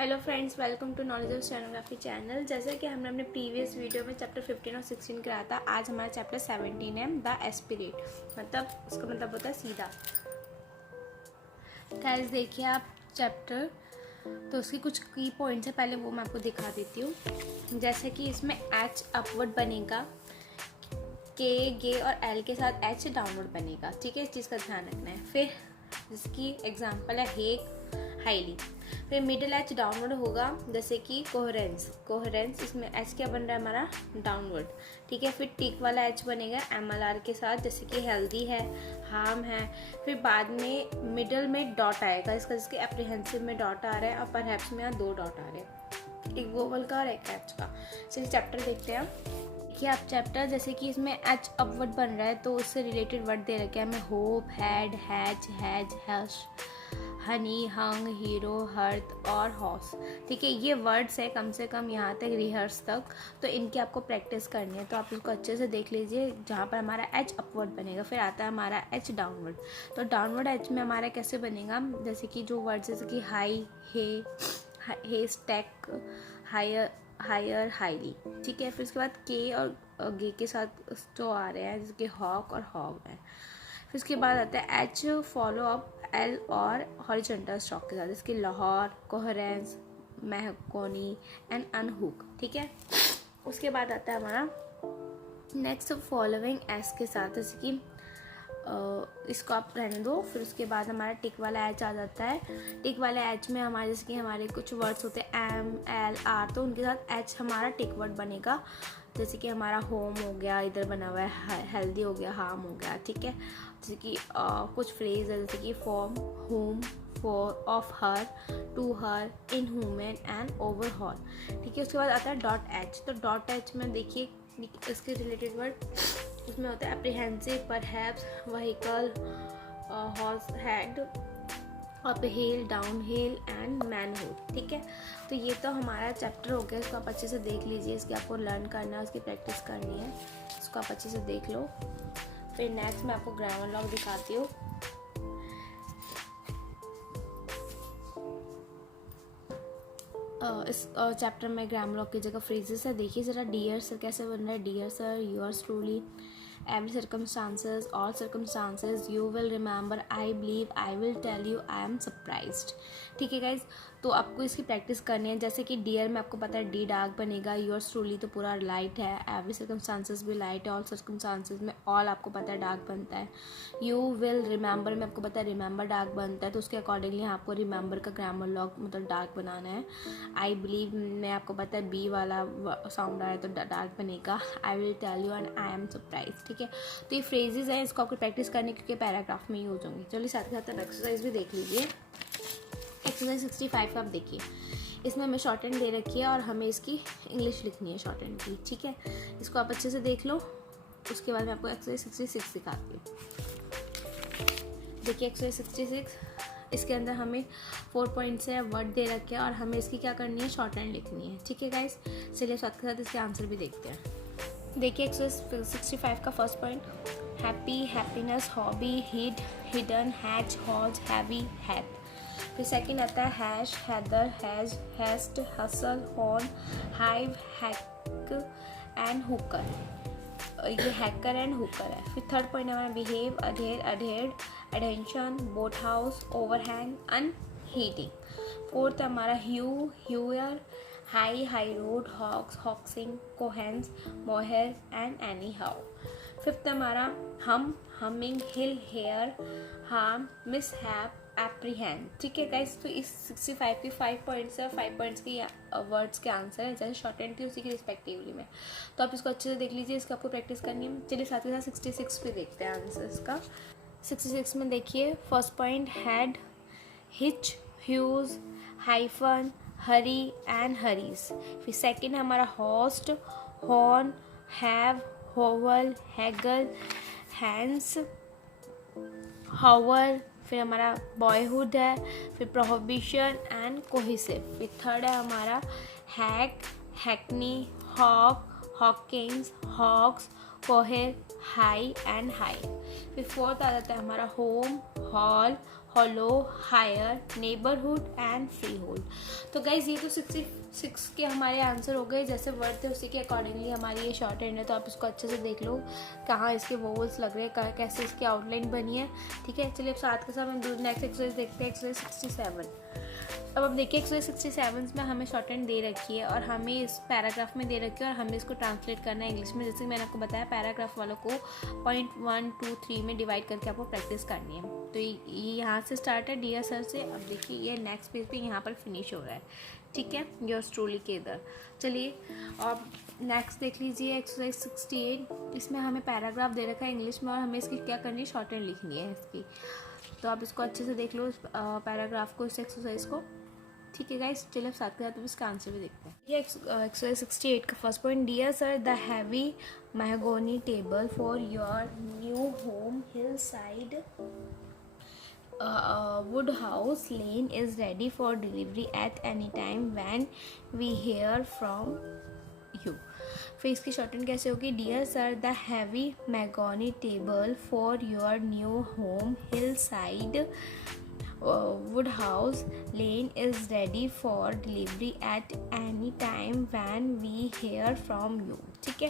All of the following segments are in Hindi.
Hello friends, welcome to knowledge of stenography channel. जैसे कि हमने अपने प्रीवियस वीडियो में चैप्टर 15 और 16 कराया था, आज हमारा चैप्टर 17 है द एस्पिरेट। मतलब उसका मतलब होता है सीधा। गाइस देखिए आप चैप्टर, तो उसकी कुछ की पॉइंट्स है, पहले वो मैं आपको दिखा देती हूँ। जैसे कि इसमें एच अपवर्ड बनेगा, के गे और एल के साथ एच डाउनवर्ड बनेगा। ठीक है, इस चीज़ का ध्यान रखना है। फिर जिसकी एग्जाम्पल है हेक, हाईली। फिर मिडिल एच डाउनवर्ड होगा, जैसे कि कोहेरेंस इसमें एच क्या बन रहा है हमारा डाउनवर्ड। ठीक है, फिर टिक वाला एच बनेगा एमएलआर के साथ, जैसे कि हेल्दी है, हार्म है। फिर बाद में मिडल में डॉट आएगा, इसका जिसके एप्रीहेंसिव में डॉट आ रहा है और परहैप्स में यहाँ 2 डॉट आ रहे हैं, एक वोवल का और एक एच का। चलिए चैप्टर देखते हैं। देखिए आप चैप्टर, जैसे कि इसमें एच अपवर्ड बन रहा है तो उससे रिलेटेड वर्ड दे रखे हैं हमें hope, had, has, hash, Honey, hung, hero, hearth और हॉर्स। ठीक है, ये वर्ड्स है कम से कम यहाँ तक रिहर्स तक, तो इनकी आपको प्रैक्टिस करनी है। तो आप इसको अच्छे से देख लीजिए। जहाँ पर हमारा एच अपवर्ड बनेगा, फिर आता है हमारा एच डाउनवर्ड। तो डाउनवर्ड एच में हमारा कैसे बनेगा, जैसे कि जो वर्ड जैसे कि हाई, हे स्टैक, हायर, हाईली। ठीक है, फिर उसके बाद के और गे के साथ जो आ रहे हैं, जैसे कि हॉक और हॉग है। फिर उसके बाद आता है एच फॉलो अप एल और हॉरिजॉन्टल स्ट्रोक के साथ, जैसे लाहौर, कोहेरेंस, महकोनी एंड अनहुक। ठीक है, उसके बाद आता है हमारा नेक्स्ट फॉलोइंग एस के साथ, जैसे कि इसको आप रहने दो। फिर उसके बाद हमारा टिक वाला एच आ जाता है। टिक वाले एच में हमारे जैसे कि हमारे कुछ वर्ड्स होते हैं एम, एल, आर, तो उनके साथ एच हमारा टिक वर्ड बनेगा। जैसे कि हमारा होम हो गया, इधर बना हुआ है हेल्दी हो गया, हार्म हो गया। ठीक है, जैसे कि कुछ फ्रेज है, जैसे कि form, home, for, of her, to her, in human and overall. ठीक है, उसके बाद आता है डॉट एच। तो डॉट एच में देखिए इसके रिलेटेड वर्ड इसमें होता है apprehensive, perhaps, vehicle, horse, head, uphill, downhill and manhood. ठीक है, तो ये तो हमारा चैप्टर हो गया। इसको आप अच्छे से देख लीजिए, इसकी आपको लर्न करना है, उसकी प्रैक्टिस करनी है। इसको आप अच्छे से देख लो। फिर नेक्स्ट मैं आपको ग्रामर लॉग दिखाती हूँ। इस चैप्टर में ग्रामर लॉग की जगह फ्रेजेस है। देखिए ज़रा, डियर सर कैसे बन रहा है। Dear sir, yours truly, every circumstances, all circumstances, you will remember, I believe, I will tell you, I am surprised। ठीक है गाइज, तो आपको इसकी प्रैक्टिस करनी है। जैसे कि डियर में आपको पता है डी डार्क बनेगा, योर्स ट्रूली तो पूरा लाइट है, एवरी सर्कमस्टांसेस भी लाइट है, ऑल सर्कमस्टांसेस में ऑल आपको पता है डार्क बनता है। यू विल रिमेंबर में आपको पता है रिमेंबर डार्क बनता है, तो उसके अकॉर्डिंगली आपको रिमेंबर का ग्रामर लॉग मतलब डार्क बनाना है। आई बिलीव में आपको पता है बी वाला साउंड आ रहा है तो डार्क बनेगा। I will tell you and I am surprise. ठीक है, तो ये फ्रेजेस हैं, इसको आपको प्रैक्टिस करने क्योंकि पैराग्राफ में ही हो जाएंगे। चलिए साथ के साथ एक्सरसाइज भी देख लीजिए। एक्सरसाइज 65 का आप देखिए, इसमें हमें शॉर्ट हैंड दे रखी है और हमें इसकी इंग्लिश लिखनी है शॉर्ट हैंड की। ठीक है, इसको आप अच्छे से देख लो। उसके बाद मैं आपको एक्सरसाइज 66 दिखाती हूँ। देखिए एक्सरसाइज 66, इसके अंदर हमें 4 पॉइंट से वर्ड दे रखे हैं और हमें इसकी क्या करनी है, शॉर्ट हैंड लिखनी है। ठीक है गाइस, चलिए साथ के साथ इसके आंसर भी देखते हैं। देखिए एक्सरसाइज 65 का first point, happy, happiness, hobby, hid, hidden, hatch, hodge, heavy, had. फिर सेकंड आता है hash, heather, hedge, haste, hustle, horn, hive, hack and hooker. ये हैकर एंड हुकर है। फिर थर्ड पॉइंट हमारा behave, adhere, adhered, attention, boathouse, overhang, unheeding. Fourth हमारा hue, hewer, high, high road, hoax, hoaxing, coherence, mohair and anyhow. Fifth हमारा hum, humming, hill, hair, harm, mishap, apprehend. ठीक है गाइस, तो इस 65 की 5 पॉइंट्स है, 5 पॉइंट्स की वर्ड्स के आंसर है, जैसे शॉर्ट हैंड थी उसी की रिस्पेक्टिवली में। तो आप इसको अच्छे से देख लीजिए, इसको आपको प्रैक्टिस करनी है। चलिए साथ ही साथ 66 पे देखते हैं आंसर इसका। 66 में देखिए first point had, hitch, huge, hyphen, hurry and hurries. फिर सेकंड हमारा host, horn, have, hovel, haggle, hands, hover. फिर हमारा बॉयहुड है। फिर प्रोहिबिशन एंड कोहिसिव। फिर थर्ड है हमारा hack, hackney, hawk, hawkings, hawks, cohere, high and high. फिर फोर्थ आ जाता है हमारा home, hall, hollow, higher, neighbourhood and freehold. तो गाइज ये तो 66 के हमारे आंसर हो गए। जैसे वर्ड थे उसी के अकॉर्डिंगली हमारी ये शॉर्ट हैंड है, तो आप इसको अच्छे से देख लो कहाँ इसके वोवल्स लग रहे हैं, कैसे इसकी आउटलाइन बनी है। ठीक है, चलिए अब साथ के साथ हम नेक्स्ट एक्सरसाइज देखते हैं, एक्सरसाइज 67। अब देखिए एक्सरसाइज 67 में हमें शॉर्ट हैंड दे रखी है और हमें इस पैराग्राफ में दे रखी है और हमें इसको ट्रांसलेट करना है इंग्लिश में। जैसे मैंने आपको बताया पैराग्राफ वालों को पॉइंट 1, 2, 3 में डिवाइड करके आपको प्रैक्टिस करनी है। तो ये यहाँ से स्टार्ट है डियर सर से। अब देखिए ये नेक्स्ट पेज पे यहाँ पर फिनिश हो रहा है। ठीक है, योर्स ट्रूली के इधर। चलिए अब नेक्स्ट देख लीजिए एक्सरसाइज 68। इसमें हमें पैराग्राफ दे रखा है इंग्लिश में और हमें इसकी क्या करनी है, शॉर्ट हैंड लिखनी है इसकी। तो आप इसको अच्छे से देख लो इस पैराग्राफ को, इस एक्सरसाइज को। ठीक है गाइस, चलिए अब साथ के साथ इसका आंसर भी देखते हैं। ये एक्सरसाइज 68 का first point, dear sir the heavy mahogany table for your new home hill side Woodhouse Lane is ready for delivery at any time when we hear from you। फिर इसकी शॉर्टन कैसे होगी, dear sir the heavy mahogany table for your new home hill side Woodhouse Lane is ready for delivery at any time when we hear from you। ठीक है,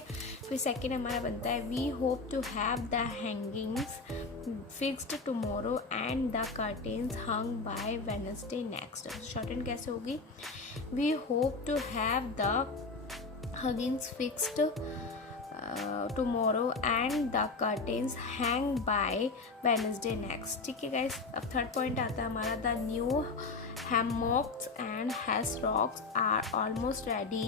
फिर सेकेंड हमारा बनता है we hope to have the hangings fixed tomorrow and the curtains hung by Wednesday next। Short and कैसे होगी, we hope to have the hangings fixed tomorrow and the curtains hang by Wednesday next। ठीक है गाइस, अब थर्ड पॉइंट आता है हमारा the new hammocks and hassocks are almost ready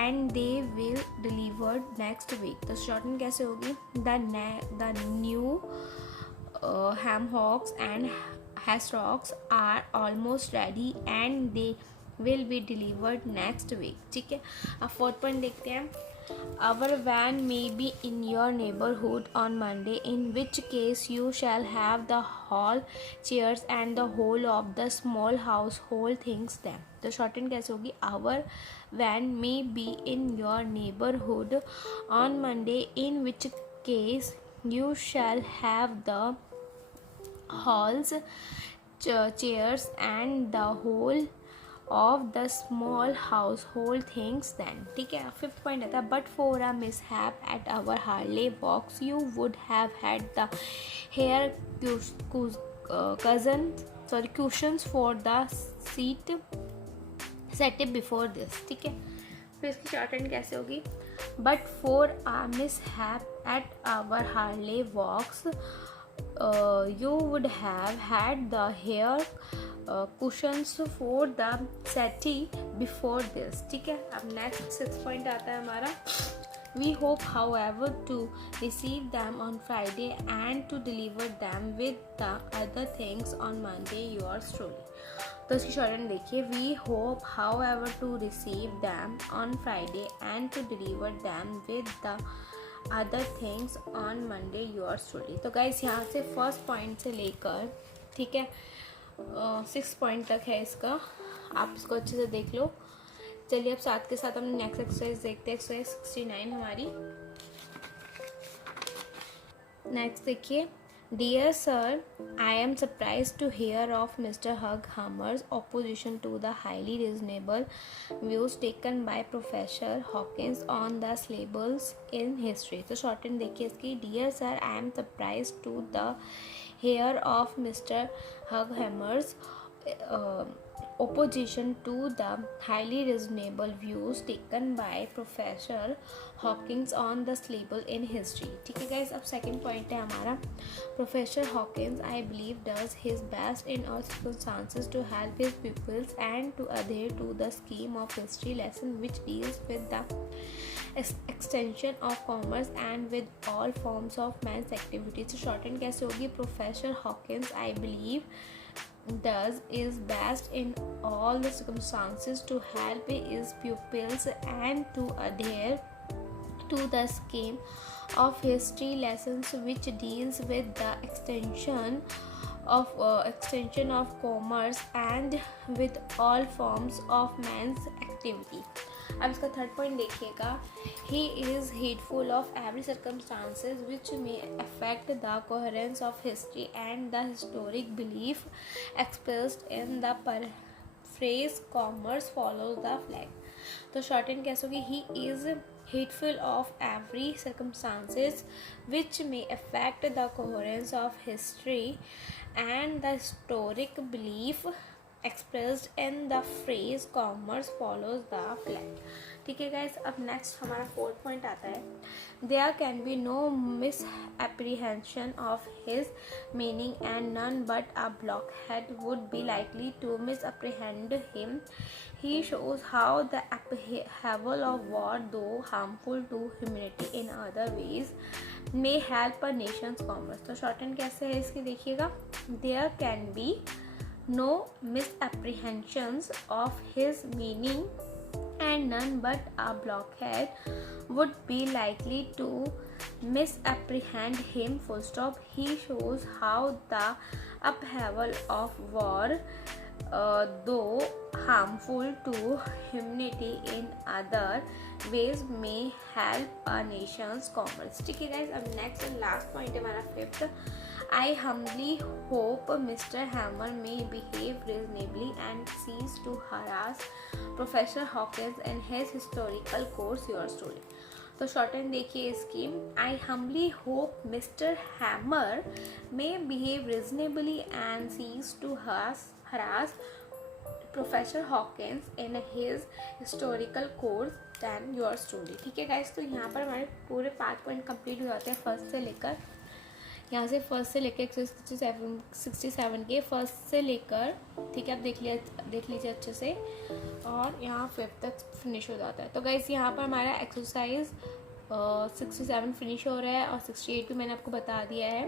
and they will delivered next week। तो शॉर्टन कैसे होगी, the new hammocks and hassocks are almost ready and they will be delivered next week। ठीक है, अब फोर्थ पॉइंट देखते हैं, our van may be in your neighborhood on Monday, in which case you shall have the hall chairs and the whole of the small household things then। तो shorten कैसे होगी, our van may be in your neighborhood on Monday, in which case you shall have the halls chairs and the whole of the small household things then। ठीक है, फिफ्थ पॉइंट आता है but for a mishap at our Harley box you would have had the hair cushions for the seat set it before this। ठीक है, फिर इसकी शॉर्ट एंड कैसे होगी, but for a mishap at our Harley box you would have had the hair cushions for the settee before this। ठीक है, अब नेक्स्ट 6 पॉइंट आता है हमारा we hope however to receive them on Friday and to deliver them with the other things on Monday yours truly। तो इसकी शॉर्टन देखिए, we hope however to receive them on Friday and to deliver them with the other things on Monday yours truly। तो गाइस यहाँ से फर्स्ट पॉइंट से लेकर ठीक है 6 पॉइंट तक है इसका, आप इसको अच्छे से देख लो। चलिए अब साथ के साथ हम नेक्स्ट एक्सरसाइज देखते हैं, एक्सरसाइज 69 हमारी। नेक्स्ट देखिए, dear sir I am surprise to hear of mister Hugh Hummer's opposition to the highly reasonable views taken by professor Hawkins on the syllables in history। तो शॉर्ट एंड देखिए इसकी, dear sir I am surprise to the hear of mister Hugh Hummer's opposition to the highly reasonable views taken by Professor Hawkins on the syllable in history। ठीक है guys, अब second point है हमारा, Professor Hawkins I believe does his best in all circumstances to help his pupils and to adhere to the scheme of history lesson which deals with the extension of commerce and with all forms of man's activities। तो shorten कैसे होगी, Professor Hawkins I believe does his best in all the circumstances to help his pupils and to adhere to the scheme of history lessons which deals with the extension of extension of commerce and with all forms of man's activity. अब इसका थर्ड पॉइंट देखिएगा, he is heedful of every circumstances which may affect the coherence of history and the historic belief expressed in the phrase commerce follows the flag. तो शॉर्ट एंड कैसे होगी, he is heedful of every circumstances which may affect the coherence of history and the historic belief expressed in the phrase commerce follows the flag. ठीक है गाइस, अब नेक्स्ट हमारा फोर्थ पॉइंट आता है, there can be no misapprehension of his meaning and none but a blockhead would be likely to misapprehend him. He shows how the upheaval of war, though harmful to humanity in other ways, may help a nation's commerce. तो शॉर्ट एंड कैसे है इसकी देखिएगा, there can be no misapprehensions of his meaning and none but a blockhead would be likely to misapprehend him, full stop. He shows how the upheaval of war, though harmful to humanity in other ways, may help a nation's commerce. ठीक है guys, अब next and last point है हमारा fifth, I humbly hope Mr. Hammer may behave reasonably and cease to harass Professor Hawkins in his historical course Yours Truly. तो शॉर्ट एंड देखिए इसकी, I humbly hope Mr. Hammer may behave reasonably and cease to harass Professor Hawkins in his historical course than Yours Truly. ठीक है गाइस, तो यहाँ पर हमारे पूरे 5 पॉइंट कंप्लीट हो जाते हैं फर्स्ट से लेकर, यहाँ से फर्स्ट से लेकर 167 के फर्स्ट से लेकर, ठीक है, आप देख लीजिए अच्छे से, और यहाँ 5 तक फिनिश हो जाता है. तो गाइस यहाँ पर हमारा एक्सरसाइज 67 फिनिश हो रहा है और 68 भी मैंने आपको बता दिया है,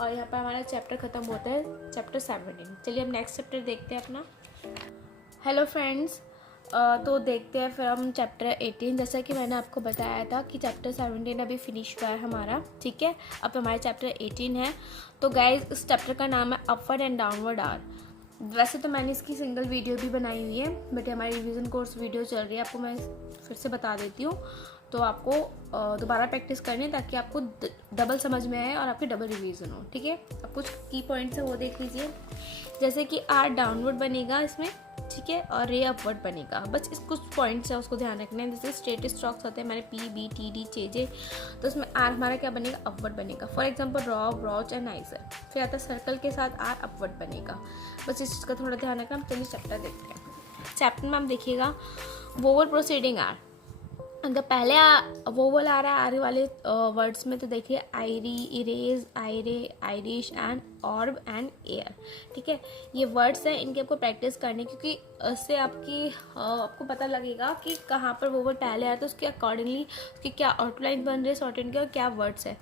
और यहाँ पर हमारा चैप्टर ख़त्म होता है चैप्टर 17. चलिए अब नेक्स्ट चैप्टर देखते हैं अपना. हेलो फ्रेंड्स, तो देखते हैं फिर हम चैप्टर 18. जैसा कि मैंने आपको बताया था कि चैप्टर 17 अभी फिनिश हुआ है हमारा, ठीक है, अब हमारा चैप्टर 18 है. तो गाइज इस चैप्टर का नाम है अपवर्ड एंड डाउनवर्ड आर. वैसे तो मैंने इसकी सिंगल वीडियो भी बनाई हुई है, बट हमारी रिवीजन कोर्स वीडियो चल रही है, आपको मैं फिर से बता देती हूँ. तो आपको दोबारा प्रैक्टिस करनी है ताकि आपको डबल समझ में आए और आपकी डबल रिवीजन हो, ठीक है. अब कुछ की पॉइंट्स है वो देख लीजिए, जैसे कि आर डाउनवर्ड बनेगा इसमें, ठीक है, और रे अपवर्ड बनेगा. बस इस कुछ पॉइंट्स है उसको ध्यान रखना है. जैसे स्ट्रेट स्ट्रोक्स होते हैं हमारे पी बी टी डी चे जे, तो उसमें आर हमारा क्या बनेगा, अपवर्ड बनेगा. For example rob roach and Niger, फिर आता है सर्कल के साथ आर अपवर्ड बनेगा. बस इस चीज़ का थोड़ा ध्यान रखना. हम चलिए चैप्टर देखते हैं. चैप्टर में हम देखिएगा वोवल प्रोसीडिंग आर. अगर पहले वोवल आ रहा है आर वाले वर्ड्स में, तो देखिए eyrie, erase, ire, Irish and orb and air. ठीक है, ये वर्ड्स हैं, इनकी आपको प्रैक्टिस करनी, क्योंकि इससे आपको पता लगेगा कि कहाँ पर वोवल पहले आया, तो उसके अकॉर्डिंगली उसकी क्या आउटलाइन बन रही है शॉर्ट हैंड की और क्या वर्ड्स है.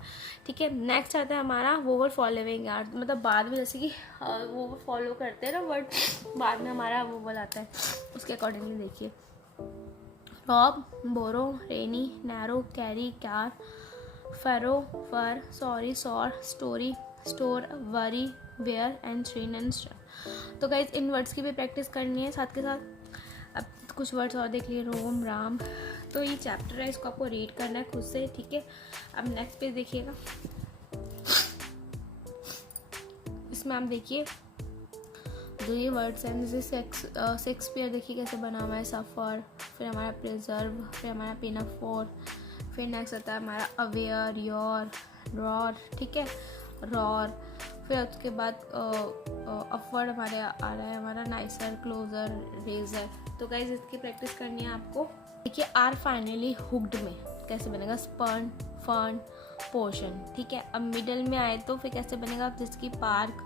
ठीक है, नेक्स्ट आता है हमारा वोवल फॉलोइंग आर, मतलब बाद में जैसे कि वोवल फॉलो करते हैं ना वर्ड, बाद में हमारा वोवल आता है, उसके अकॉर्डिंगली देखिए. Rob, borrow, rainy, narrow, carry, car, farrow, fur, sorry, sore, story, store, worry, where and shrine and stir. तो गाइज इन वर्ड्स की भी प्रैक्टिस करनी है साथ के साथ. अब कुछ वर्ड्स और देख लिए, रोम, राम. तो ये चैप्टर है, इसको आपको रीड करना है खुद से, ठीक है. अब नेक्स्ट पेज देखिएगा, इसमें आप देखिए जो ये वर्ड्स हैं, जैसे शेक्सपियर देखिए कैसे बना हुआ है, सफ़र, फिर हमारा प्रिजर्व, फिर हमारा पिनाफोर, फिर नेक्स्ट आता है हमारा अवेयर, योर, रॉर, ठीक है, रॉर. फिर उसके बाद अपवर्ड हमारे आ रहा है हमारा नाइसर, क्लोजर, रेजर. तो गाइज इसकी प्रैक्टिस करनी है आपको. देखिए आर फाइनली हुक्ड में कैसे बनेगा, स्पर्न, फर्न, पोर्शन. ठीक है, अब मिडल में आए तो फिर कैसे बनेगा, जिसकी पार्क,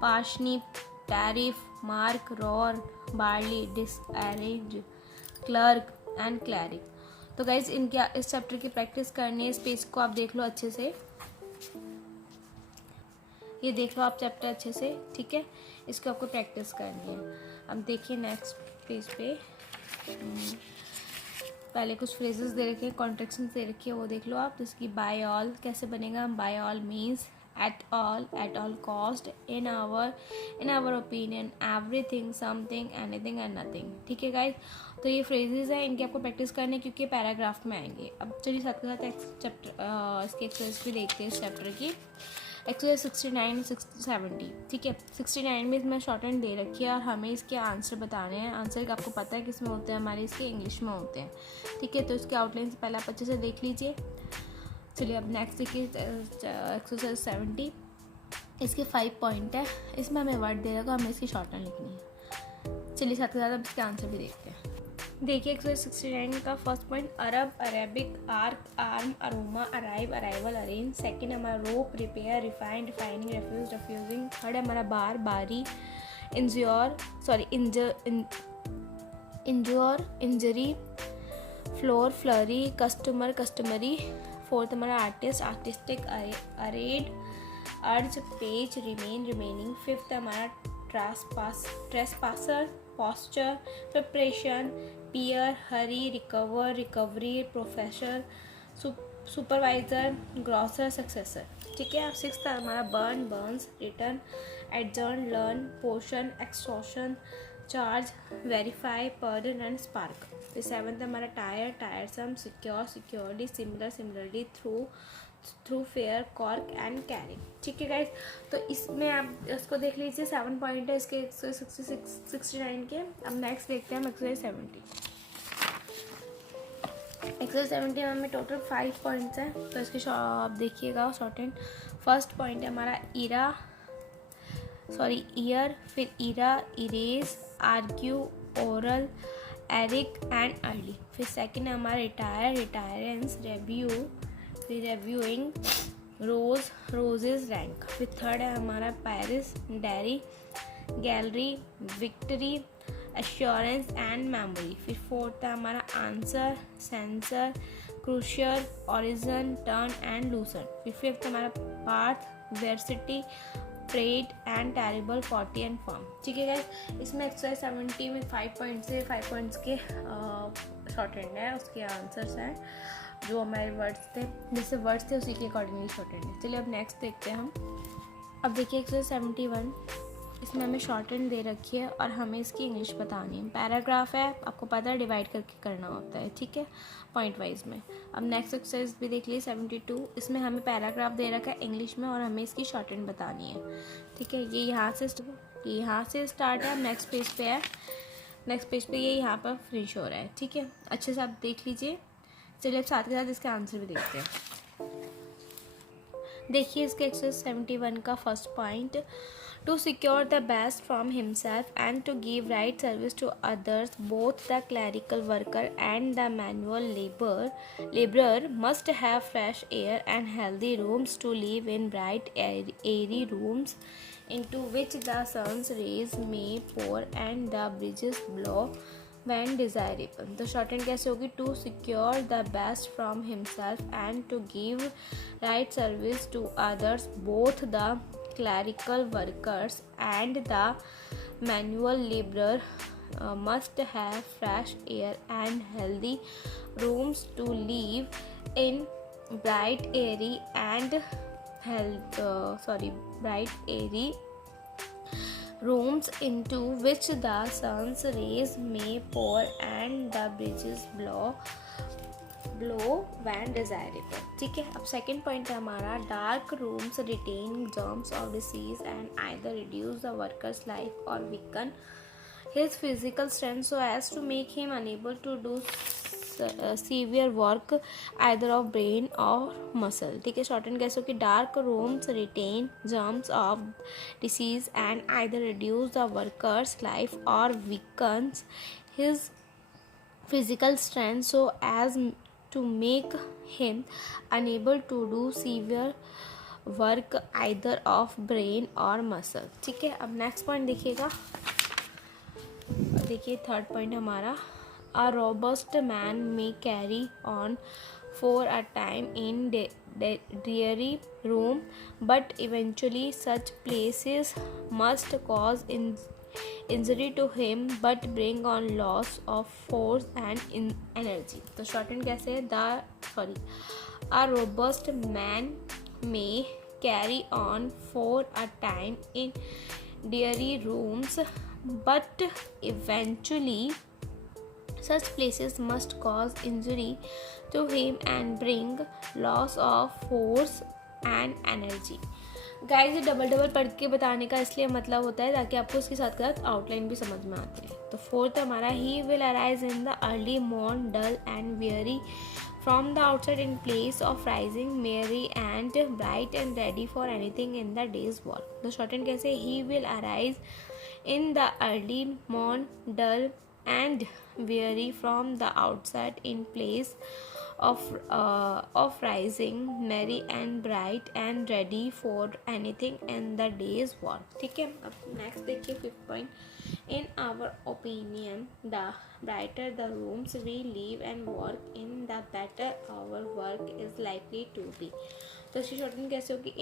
पार्शनी, tariff, mark, roar, barley, disarrange, clerk and cleric. तो गाइज इनके इस चैप्टर की प्रैक्टिस करनी है. इस पेज को आप देख लो अच्छे से, ये देख लो आप चैप्टर अच्छे से, ठीक है. इसको आपको प्रैक्टिस करनी है. अब देखिए नेक्स्ट पेज पे पहले कुछ फ्रेजेस दे रखे हैं, कॉन्ट्रैक्शंस दे रखी है, वो देख लो आप. जिसकी बाय ऑल कैसे बनेगा, by all means, at all cost, in our opinion, everything, something, anything and nothing. ठीक है गाइज, तो ये फ्रेजेस हैं, इनकी आपको प्रैक्टिस करनी है क्योंकि पैराग्राफ में आएंगे. अब चलिए साथ के साथ चैप्टर इसकी एक्सरसाइज भी देखते हैं. इस चैप्टर की एक्सरसाइज 69 70. ठीक है, 69 में इसमें शॉर्ट हैंड दे रखी है और हमें इसके आंसर बताने हैं. आंसर आपको पता है किस में होते हैं, हमारे इसके इंग्लिश में होते हैं. ठीक है, तो इसके आउटलाइन से पहले आप अच्छे से देख लीजिए. चलिए अब नेक्स्ट देखिए एक्सरसाइज 70. इसके 5 पॉइंट है. इसमें हमें वर्ड दे रखा है, हमें इसकी शॉर्ट हैंड लिखनी है. चलिए साथ के साथ अब इसके आंसर भी देखते हैं. देखिए एक्सरसाइज 69 का first point Arab, Arabic, arc, arm, aroma, arrive, arrival, arrange. Second हमारा rope, repair, refined, refining, refuse, refusing. Third हमारा bar, barry, injure, injury, floor, flurry, customer, customary. Fourth हमारा artist, artistic, arrayed, urge, page, remain, remaining. Fifth हमारा trespasser, posture, preparation, peer, hurry, recover, recovery, professor, supervisor, grosser, successor. ठीक है, अब 6th हमारा burn, burns, return, adjourn, learn, portion, extortion, charge, verify, pardon and spark. फिर 7th हमारा tire, tiresome, secure, security, similar, similarly, through, fair, cork and carry. ठीक है गाइज, तो इसमें आप इसको देख लीजिए. 7 पॉइंट है इसके 69 के. अब नेक्स्ट देखते हैं हम एक्सरसाइज 70. एक्सरसाइज 70 में हमें टोटल 5 पॉइंट्स हैं, तो इसके आप देखिएगा शॉर्ट एंड. फर्स्ट पॉइंट है हमारा ईयर, फिर era, erase, argue, oral, Eric and early. फिर सेकंड है हमारा रिटायर, रिटायरेंस, रिव्यू, फिर रिव्यूइंग, रोज, रोजेज, रैंक. फिर थर्ड है हमारा Paris, diary, gallery, victory, assurance and memory. फिर फोर्थ है हमारा answer, censor, crusher, origin, turn and loosen. फिर फिफ्थ हमारा path, varsity, prayed and terrible, 40 and form. ठीक है गाइस, इसमें एक्सरसाइज 70 में 5 पॉइंट्स के शॉर्ट हैंड है, उसके आंसर्स हैं जो हमारे वर्ड्स थे, जैसे वर्ड्स थे उसी के अकॉर्डिंगली शॉर्ट हैंड है. चलिए अब नेक्स्ट देखते हैं हम. अब देखिए एक्सरसाइज 71. इसमें हमें शॉर्ट हैंड दे रखी है और हमें इसकी इंग्लिश बतानी है. पैराग्राफ है, आपको पता है डिवाइड करके करना होता है. ठीक है, पॉइंट वाइज में. अब नेक्स्ट एक्सरसाइज भी देख लीजिए 72. इसमें हमें पैराग्राफ दे रखा है इंग्लिश में और हमें इसकी शॉर्ट हैंड बतानी है. ठीक है, ये यहाँ से स्टार्ट है. नेक्स्ट पेज पे है, नेक्स्ट पेज पे ये यहाँ पर फिनिश हो रहा है. ठीक है, अच्छे से आप देख लीजिए. चलिए अब साथ के साथ इसके आंसर भी देखते हैं. देखिए इसके एक्सरसाइज 71 का first point, to secure the best from himself and to give right service to others, both the clerical worker and the manual laborer must have fresh air and healthy rooms to live in, bright airy rooms into which the sun's rays may pour and the breezes blow when desirable. तो शॉर्ट हैंड कैसे होगी? To secure the best from himself and to give right service to others, both the clerical workers and the manual laborer must have fresh air and healthy rooms to live in, bright airy rooms into which the sun's rays may pour and the breezes blow when desirable. ठीक है, अब सेकेंड पॉइंट है हमारा, dark rooms retain germs of disease and either reduce the worker's life or weaken his physical strength so as to make him unable to do severe work either of brain or muscle. ठीक है, शॉर्ट एंड कैसे हो कि dark rooms retain germs of disease and either reduce the worker's life or weakens his physical strength so as to make him unable to do severe work either of brain or muscle. ठीक है, अब नेक्स्ट पॉइंट देखिएगा. देखिए थर्ड पॉइंट हमारा, a robust man may carry on for a time in dreary room, but eventually such places must cause injury to him but bring on loss of force and energy. तो शॉर्ट एंड कैसे है? a robust man may carry on for a time in dairy rooms, but eventually such places must cause injury to him and bring loss of force and energy. Guys ये डबल पढ़ के बताने का इसलिए मतलब होता है ताकि आपको उसके साथ साथ आउटलाइन भी समझ में आती है. तो फोर्थ हमारा he will arise in the early morn dull and very from the outside in place of rising merry and bright and ready for anything in the day's work. तो shorten कैसे, he will arise in the early morn dull and weary from the outside in place of rising merry and bright and ready for anything in the day's work. ठीक है. अब नेक्स्ट देखिए 5th point. In our opinion, the brighter the rooms we live and work in, the better our work is likely to be. तो इसकी शॉर्टन कैसे होगी,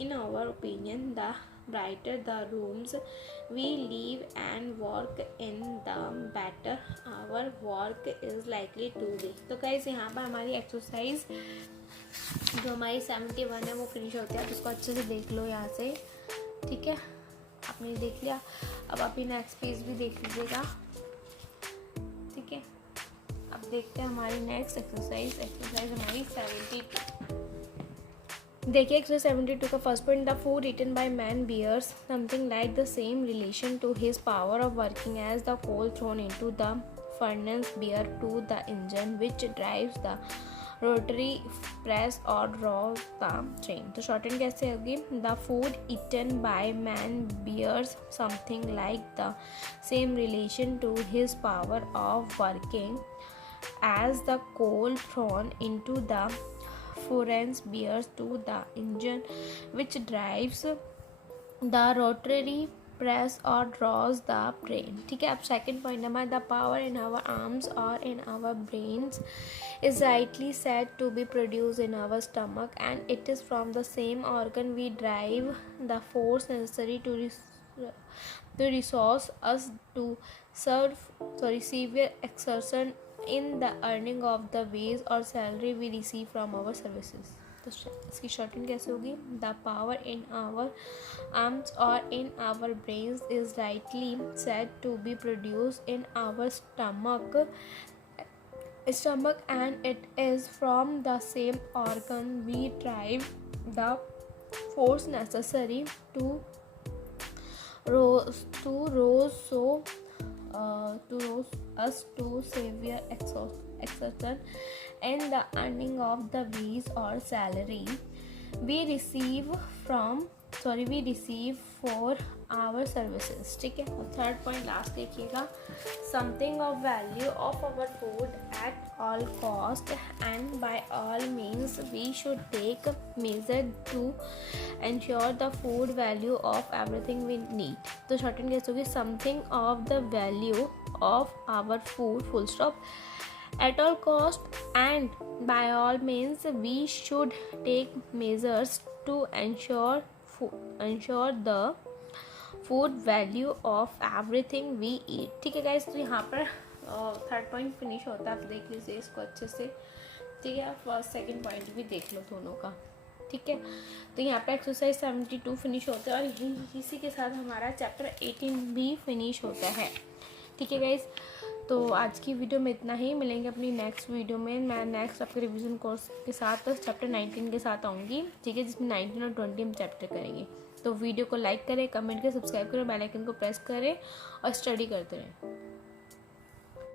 in our opinion, the brighter the rooms we live and work in, the better our work is likely to be. तो गाइस यहाँ पर हमारी एक्सरसाइज जो हमारी 71 है वो फिनिश होती है. आप इसको अच्छे से देख लो यहाँ से. ठीक है, आपने देख लिया. अब आप ये नेक्स्ट पेज भी देख लीजिएगा. ठीक है, अब देखते हैं हमारी नेक्स्ट एक्सरसाइज हमारी 72. देखिए एक्सरसाइज 72 का first point. The food eaten by man bears something like the same relation to his power of working as the coal thrown into the furnace bear to the engine which drives the rotary press और draws the train. तो शॉर्टन कैसे होगी, the food eaten by man bears something like the same relation to his power of working as the coal thrown into the furnace bears to the engine which drives the rotary press or draws the train. ठीक है. अब सेकंड पॉइंट हमारा, the power in our arms or in our brains is rightly said to be produced in our stomach, and it is from the same organ we derive the force necessary to resource us to severe exertion in the earning of the wage or salary we receive from our services. तो इसकी शॉर्टन कैसे होगी, the power in our arms or in our brains is rightly said to be produced in our stomach and it is from the same organ we derive the force necessary to rose us to severe exertion in the earning of the wage or salary we receive for our services. ठीक है. और थर्ड पॉइंट लास्ट देखिएगा, something of value of our food at all cost and by all means we should take measure to ensure the food value of everything we need. तो शॉर्टन कैसे होगी, something of the value of our food full stop at all cost and by all means we should take measures to ensure the food value of everything we eat. ठीक है गाइस, तो यहाँ पर थर्ड पॉइंट फिनिश होता है. आप देख लीजिए इसको अच्छे से. ठीक है, आप फर्स्ट सेकंड पॉइंट भी देख लो दोनों का. ठीक है, तो यहाँ पर एक्सरसाइज 72 फिनिश होता है और इसी के साथ हमारा चैप्टर 18 भी फिनिश होता है. ठीक है गाइस, तो आज की वीडियो में इतना ही. मिलेंगे अपनी नेक्स्ट वीडियो में. मैं नेक्स्ट आपके रिवीजन कोर्स के साथ चैप्टर 19 के साथ आऊँगी. ठीक है, जिसमें 19 और 20 हम चैप्टर करेंगे. तो वीडियो को लाइक करें, कमेंट करें, सब्सक्राइब करें, बेल आइकन को प्रेस करें और स्टडी करते रहें.